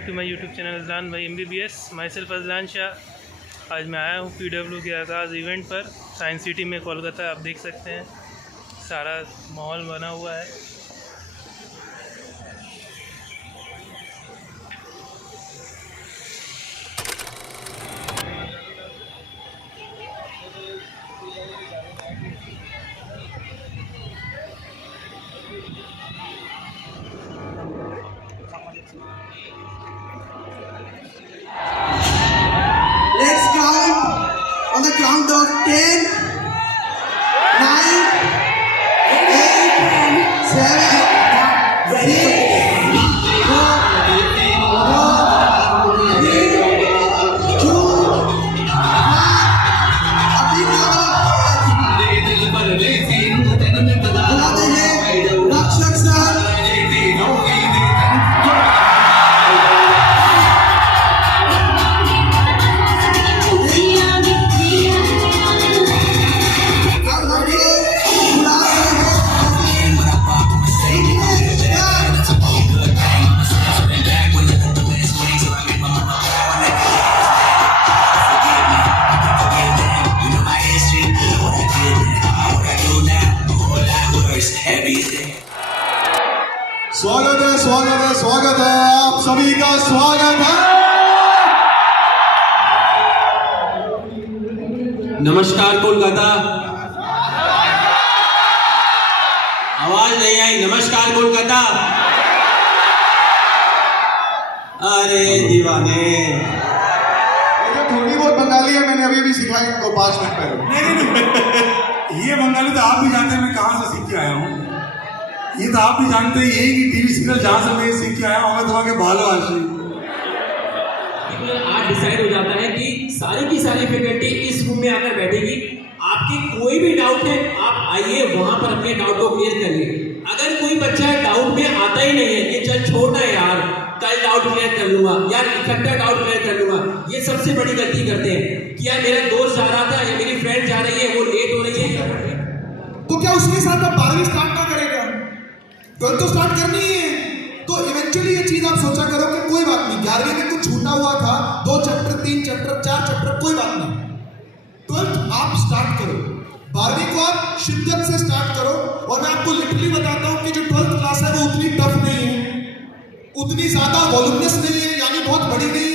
Back to my YouTube channel Azlan भाई MBBS। Myself Azlan Shah. आज मैं आया हूँ PW के आगाज़ इवेंट पर साइंस सिटी में कोलकाता। आप देख सकते हैं सारा माहौल बना हुआ है। Let's count on the count of 10, 9, 8, 7, 6, 5, 4, 3, 2, 1। बुलाते हैं रक्षक सर। स्वागत है स्वागत है स्वागत है, आप सभी का स्वागत है। नमस्कार कोलकाता। आवाज नहीं आई। नमस्कार कोलकाता। अरे दीवाने, ये जो थोड़ी बहुत बंगाली है मैंने अभी भी सिखाई इनको 5 मिनट पहले। नहीं, ये बंगाली तो आप भी जानते हैं मैं कहाँ से सीख के आया हूँ। ये तो आप भी जानते हैं यही कि टीवी सीरियल जहाँ से मैं सीख के आया हूँ, मैं तुम्हारे भालो आशी। आज डिसाइड हो जाता है कि सारी की सारी फैकल्टी इस रूम में आकर बैठेगी। आपके कोई भी डाउट है आप आइए, वहां पर अपने डाउट को क्लियर करिए। अगर कोई बच्चा डाउट में आता ही नहीं है, ये चल छोड़ ना यार, कल डाउट क्लियर कर लूंगा यार, इकट्ठा डाउट क्लियर कर लूंगा, ये सबसे बड़ी गलती करते हैं कि यार मेरा दोस्त जा रहा था या मेरी फ्रेंड जा रही है, वो लेट हो रही है। तो क्या उसके साथ आप 12वीं स्टार्ट ना करेगा? 12th तो स्टार्ट करनी ही है। तो इवेंचुअली ये चीज आप सोचा करो कि कोई बात नहीं, 11वीं में कुछ छूटा हुआ था, 2 चैप्टर 3 चैप्टर 4 चैप्टर, कोई बात नहीं। 12th आप स्टार्ट करो, 12वीं को आप शिद्दत से स्टार्ट करो। और मैं आपको लिटरली बताता हूं कि जो 12th क्लास है वो उतनी टफ नहीं है, उतनी ज्यादा वॉल्यूमिनस नहीं है, यानी बहुत बड़ी नहीं है।